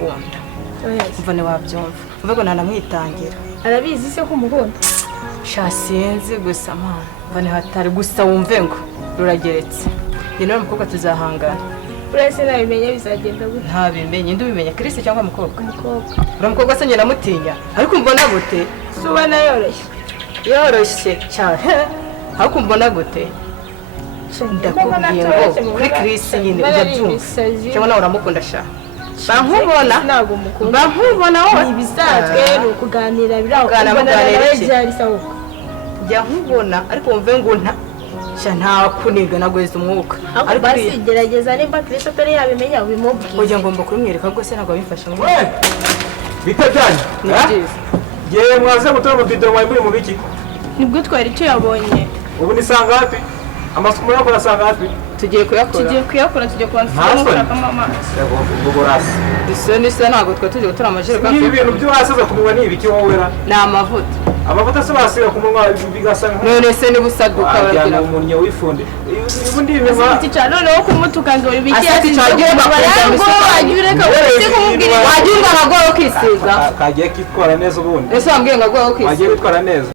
ndamukunda umva ni wabyumva umva ngo nanamwitangira arabizi se ko umukunda sinzi gusa mwana umva ni hatari gusa wumve ngo rurageretse njye nawe mukobwa tuzahangana uretse nabimenye bizagenda gute ntabimenye ndubimenya Chris cyangwa umukobwa umukobwa se njye namutinya ariko mbona gute subana yoroshye cyane ariko mbona gute ndakubwiye ngo kuri Chris nyine urabyumva cyangwa nawe uramukunda sha bankubona wowe ibisanzwe ni ukuganira biraho jya nkubona ariko wumve ngo nta kuniga nagweza umwuka ariko basi gerageza nimba Chris atari yabimenya ubimubwiye ujya ngomba kubimwereka rwose ntabwo abifasha ngo bitajyanye yewe mwaze gutora amabido mwaye muri mu biki nibwo twari tuyabonye ubu ni sangapi amasuku yakora sangapi tugiye kuyakora tugiye kubanza gushakamo amazi ubwo rasi isoni ntabwo twa tugiye gutora amajerekani ibi bintu byo hasize ku munwa ni ibiki wowe ra ni amavuta se basiga ku munwa bigasa none se niba usaduka baragira umunye wifunde ubundi ibintu cyane noneho kumutuka ngo ibiki asiga wagira ngo agora ukisiga kagiye kitwara neza ubundi ese wambwiye ngo agora ukisiga kagiye kwitwara neza